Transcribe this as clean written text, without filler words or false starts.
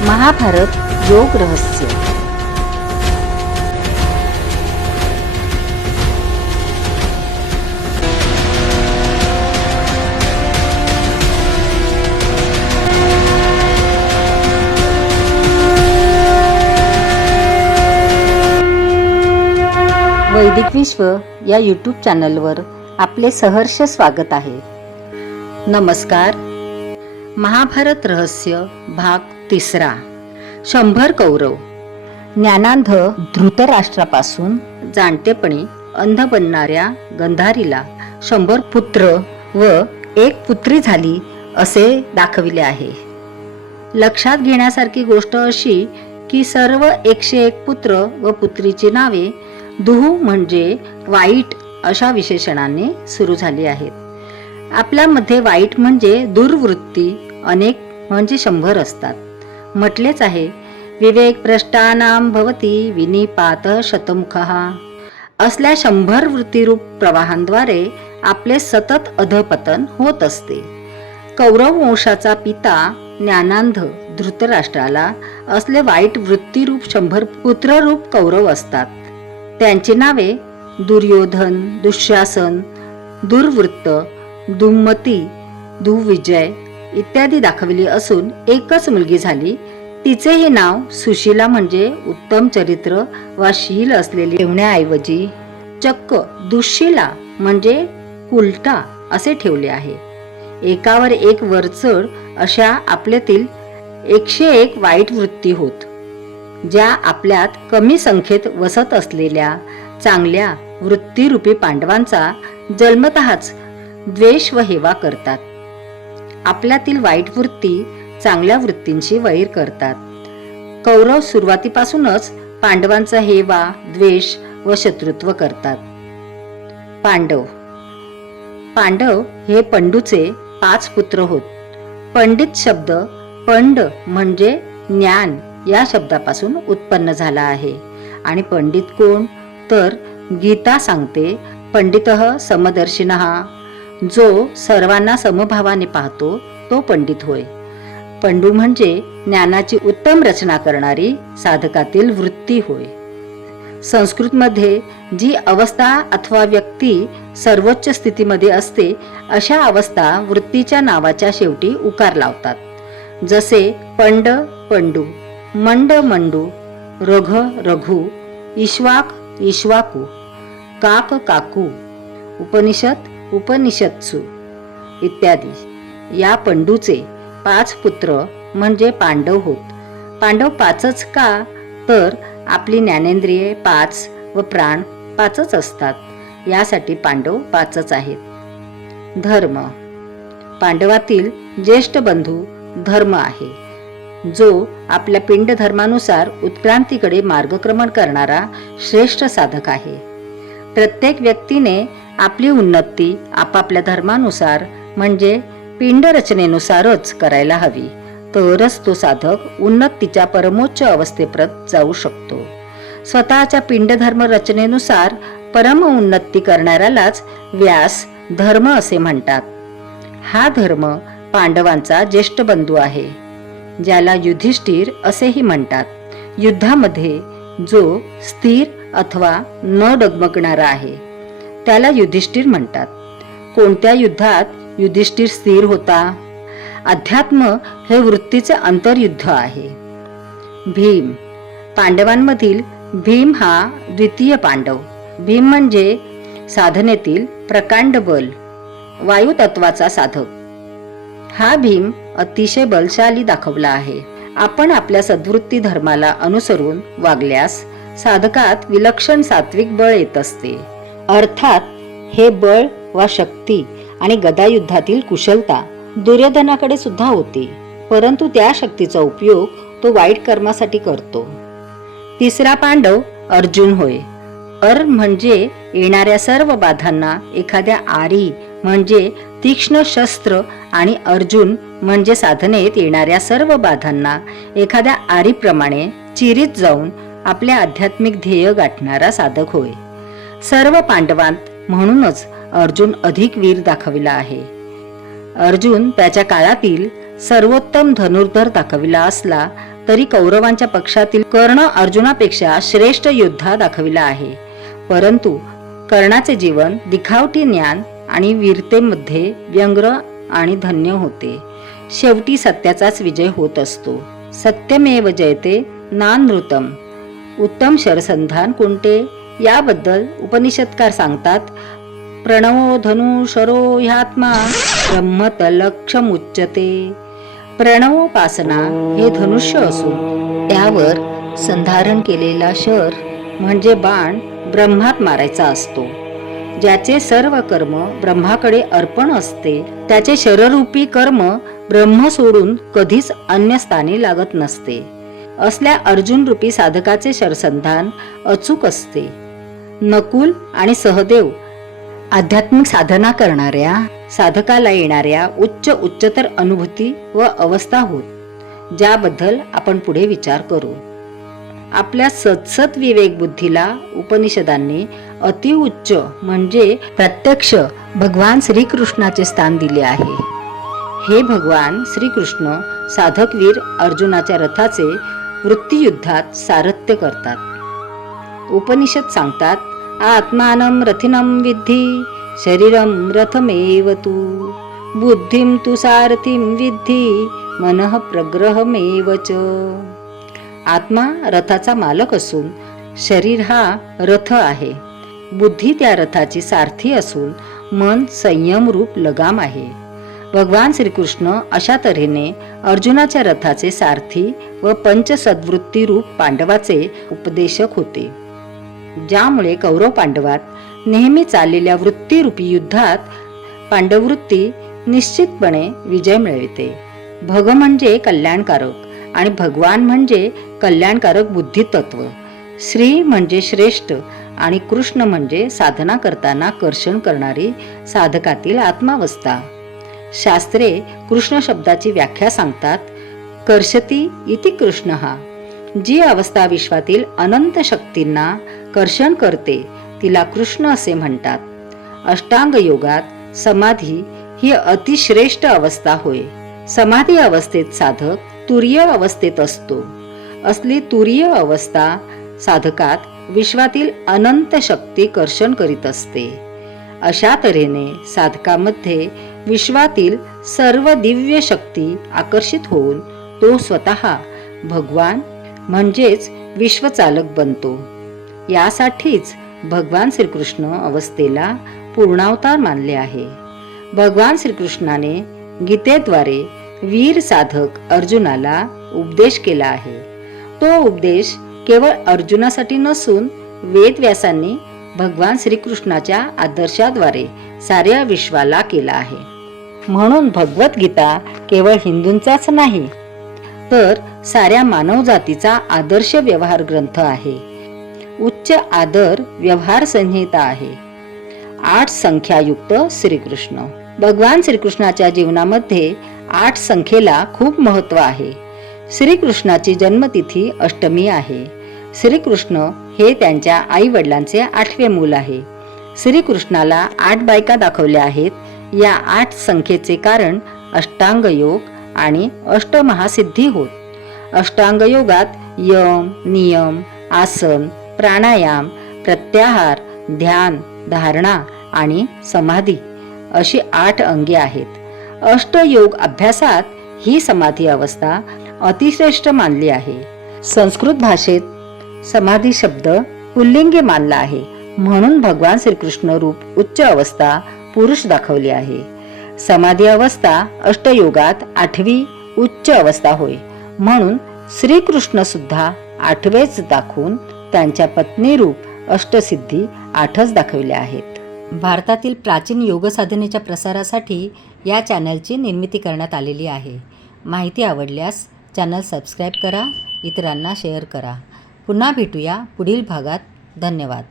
महाभारत योग रहस्य। वैदिक विश्व या यूट्यूब चॅनलवर आपले सहर्ष स्वागत आहे। नमस्कार। महाभारत रहस्य भाग 3। 100 कौरव। ज्ञानांध धृतराष्ट्रापासून जाणतेपणी अंध बनणाऱ्या गंधारीला 100 पुत्र व 1 पुत्री झाली असे दाखविले आहे। लक्षात घेण्यासारखी गोष्ट अशी की सर्व 101 पुत्र व पुत्रीची नावे दुहू म्हणजे वाईट अशा विशेषणाने सुरू झाली आहेत। आपल्यामध्ये वाईट म्हणजे दुर्वृत्ती अनेक म्हणजे 100 असतात। म्हटलेच आहे, विवेक भ्रष्टानां भवति विनिपात शतमुखः। असल्या 100 वृत्तीरूप प्रवाहांद्वारे आपले सतत अधपतन होत असते। कौरव वंशाचा पिता ज्ञानांध धृतराष्ट्राला असले वाईट वृत्तीरूप 100 पुत्ररूप कौरव असतात। त्यांची नावे दुर्योधन, दुःशासन, दुर्वृत्त, दुम्मती, दुविजय इत्यादी दाखवली असून एकच मुलगी झाली। तिचे हे नाव सुशीला म्हणजे उत्तम चरित्र वा शील असलेली ठेवण्याऐवजी चक्क दुःशीला म्हणजे उलटा असे ठेवले आहे। एकावर एक वरचढ अशा आपल्यातील 101 वाईट वृत्ती होत, ज्या आपल्यात कमी संख्येत वसत असलेल्या चांगल्या वृत्तीरूपी पांडवांचा जन्मतःच द्वेष व हेवा करतात। आपल्यातील वाईट वृत्ती चांगल्या वृत्तींशी वैर करतात। कौरव सुरुवातीपासूनच पांडवांचा हेवा, द्वेष व शत्रुत्व करतात। पांडव हे पंडूचे 5 पुत्र होत। पंडित शब्द पंड म्हणजे ज्ञान या शब्दापासून उत्पन्न झाला आहे। आणि पंडित कोण तर गीता सांगते, पंडितः समदर्शिनः, जो सर्वांना समभावाने पाहतो तो पंडित होय। पंडू म्हणजे ज्ञानाची उत्तम रचना करणारी साधकातील वृत्ती होय। संस्कृतमध्ये जी अवस्था अथवा व्यक्ती सर्वोच्च स्थितीमध्ये असते अशा अवस्था वृत्तीच्या नावाच्या शेवटी उकार लावतात। जसे पंड पंडू, मंड मंडू, रघ रघु, ईश्वाक ईश्वाकू, काक काकू, उपनिषद उपनिषत्सु इत्यादी। या पंडूचे 5 पुत्र म्हणजे पांडव होत। पांडव 5च का तर आपली ज्ञानेंद्रिये 5 व प्राण 5च असतात, यासाठी पांडव 5च आहेत। धर्म। पांडवातील ज्येष्ठ बंधू धर्म आहे, जो आपल्या पिंड धर्मानुसार उत्क्रांतीकडे मार्गक्रमण करणारा श्रेष्ठ साधक आहे। प्रत्येक व्यक्तीने आपली उन्नती आपापल्या धर्मानुसार म्हणजे पिंड रचनेनुसारच करायला हवी, तरच तो साधक उन्नतीच्या परमोच्च अवस्थेप्रत जाऊ शकतो। स्वतःच्या पिंड धर्म रचनेनुसार परम उन्नती करणाऱ्यालाच व्यास धर्म असे म्हणतात। हा धर्म पांडवांचा ज्येष्ठ बंधू आहे, ज्याला युधिष्ठिर असेही म्हणतात। युद्धामध्ये जो स्थिर अथवा न डगमगणारा आहे त्याला युधिष्ठिर म्हणतात। कोणत्या युद्धात युधिष्ठिर स्थिर होता? अध्यात्म हे वृत्तीचे अंतर्युद्ध आहे। भीम। पांडवांमधील भीम हा द्वितीय पांडव। भीम म्हणजे साधनेतील प्रकांड बल, वायू तत्वाचा साधक। हा भीम अतिशय बलशाली दाखवला आहे। आपण आपल्या सद्वृत्ती धर्माला अनुसरून वागल्यास साधकात विलक्षण सात्विक बळ येत असते। अर्थात हे बळ वा शक्ती आणि गदायुद्धातील कुशलता दुर्योधनाकडे सुद्धा होती, परंतु त्या शक्तीचा उपयोग तो वाईट कर्मासाठी करतो। 3रा पांडव अर्जुन होय। म्हणजे येणाऱ्या सर्व बाधांना एखाद्या आरी म्हणजे तीक्ष्ण शस्त्र आणि अर्जुन म्हणजे साधनेत येणाऱ्या सर्व बाधांना एखाद्या आरीप्रमाणे चिरीत जाऊन आपले आध्यात्मिक ध्येय गाठणारा साधक होय। सर्व पांडवांत म्हणूनच अर्जुन अधिक वीर दाखविला आहे। अर्जुन त्याच्या काळातील सर्वोत्तम धनुर्धर दाखविला असला तरी कौरवांच्या पक्षातील कर्ण अर्जुनापेक्षा श्रेष्ठ योद्धा दाखविला आहे. परंतु कर्णाचे जीवन दिखावटी ज्ञान आणि वीरतेमध्ये व्यंग्र आणि धन्य होते. शेवटी सत्याचाच विजय होत असतो. सत्यमेव जयते नानृतम. उत्तम शरसंधान कोणते याबद्दल उपनिषदकार सांगतात. प्रणवो धनु शरो ह्यात्मा ब्रह्मतलक्षमुच्यते. प्रणवोपासना हे धनुष्य असून त्यावर संधारण केलेला शर म्हणजे बाण ब्रह्मात मारायचा असतो. ज्याचे सर्व कर्म ब्रह्माकडे अर्पण असते त्याचे शररूपी कर्म ब्रह्म सोडून कधीच अन्य स्थानी लागत नसते. असल्या अर्जुन रूपी साधकाचे शरसंधान अचूक असते. नकुल आणि सहदेव आध्यात्मिक साधना करणाऱ्या साधकाला येणाऱ्या उच्चतर अनुभूती व अवस्था होत, ज्याबद्दल आपण पुढे विचार करू. आपल्या सतसत विवेक बुद्धीला उपनिषदांनी अतिउच्च म्हणजे प्रत्यक्ष भगवान श्रीकृष्णाचे स्थान दिले आहे. हे भगवान श्रीकृष्ण साधकवीर अर्जुनाच्या रथाचे वृत्तीयुद्धात सारथ्य करतात. उपनिषद सांगतात, आत्मानं रथिनं विद्धि शरीरं रथमेव तु बुद्धिं तु सारथिं विद्धि मनः प्रग्रहमेव च. आत्मा रथाचा मालक असून शरीर हा रथ आहे. बुद्धी त्या रथाची सारथी असून मन संयम रूप लगाम आहे. भगवान श्रीकृष्ण अशा तऱ्हेने अर्जुनाच्या रथाचे सारथी व पंचसद्वृत्ती रूप पांडवाचे उपदेशक होते. ज्यामुळे कौरव पांडवात नेहमी चाललेल्या वृत्तीरूपी युद्धात पांडववृत्ती निश्चितपणे विजय मिळविते. भग म्हणजे कल्याणकारक आणि भगवान म्हणजे कल्याणकारक बुद्धितत्व. श्री म्हणजे श्रेष्ठ आणि कृष्ण म्हणजे साधना करताना कर्षण करणारी साधकातील आत्मावस्था. शास्त्रे कृष्ण शब्दाची व्याख्या सांगतात. कर्षती इति कृष्णः. जी अवस्था विश्वातील अनंत शक्तींना कर्षण करते तिला कृष्ण असे म्हणतात. अष्टांग योगात समाधी ही अतिश्रेष्ठ अवस्था होय. समाधी अवस्थेत साधक तुरीय अवस्थेत असतो. असली तुरीय अवस्था साधकात विश्वातील अनंत शक्ती कर्षण करीत असते. अशा तऱ्हेने साधकामध्ये विश्वातील सर्व दिव्य शक्ती आकर्षित होऊन तो स्वतः भगवान म्हणजेच विश्वचालक बनतो. यासाठीच भगवान श्रीकृष्ण अवस्थेला पूर्णावतार मानले आहे. भगवान श्रीकृष्णाने गीतेद्वारे वीर साधक अर्जुनाला उपदेश केला आहे. तो उपदेश केवळ अर्जुनासाठी नसून वेदव्यासांनी भगवान श्रीकृष्णाच्या आदर्शाद्वारे साऱ्या विश्वाला केला आहे. म्हणून भगवद्गीता केवळ हिंदूंचाच नाही तर साऱ्या मानवजातीचा आदर्श व्यवहार ग्रंथ आहे. उच्च आदर व्यवहार संहिता आहे. 8 संख्यायुक्त श्रीकृष्ण. भगवान श्रीकृष्णाच्या जीवनामध्ये 8 संख्येला खूप महत्त्व आहे. श्रीकृष्णाची जन्मतिथी अष्टमी आहे. श्रीकृष्ण हे त्यांच्या आई वडिलांचे 8वे मूल आहे. श्रीकृष्णाला 8 बायका दाखवल्या आहेत. या 8 संख्येचे कारण अष्टांग योग आणि अष्टमहासिद्धी होत. अष्टांग योगात यम, नियम, आसन, प्राणायाम, प्रत्याहार, ध्यान, धारणा आणि समाधी अशी 8 अंगे आहेत. अष्टयोग अभ्यासात ही समाधी अवस्था अतिश्रेष्ठ मानली आहे. संस्कृत भाषेत समाधी शब्द पुल्लिंगी मानला आहे. म्हणून भगवान श्रीकृष्ण रूप उच्च अवस्था पुरुष दाखवली आहे. समाधी अवस्था अष्टयोगात 8वी उच्च अवस्था होय. म्हणून श्रीकृष्ण सुद्धा 8वेच दाखवून त्यांच्या पत्नी रूप अष्टसिद्धी 8च दाखवल्या आहेत. भारतातील प्राचीन योग साधनेच्या प्रसारासाठी या चॅनलची निर्मिती करण्यात आलेली आहे. माहिती आवडल्यास चॅनल सबस्क्राईब करा, इतरांना शेअर करा. पुन्हा भेटूया पुढील भागात. धन्यवाद.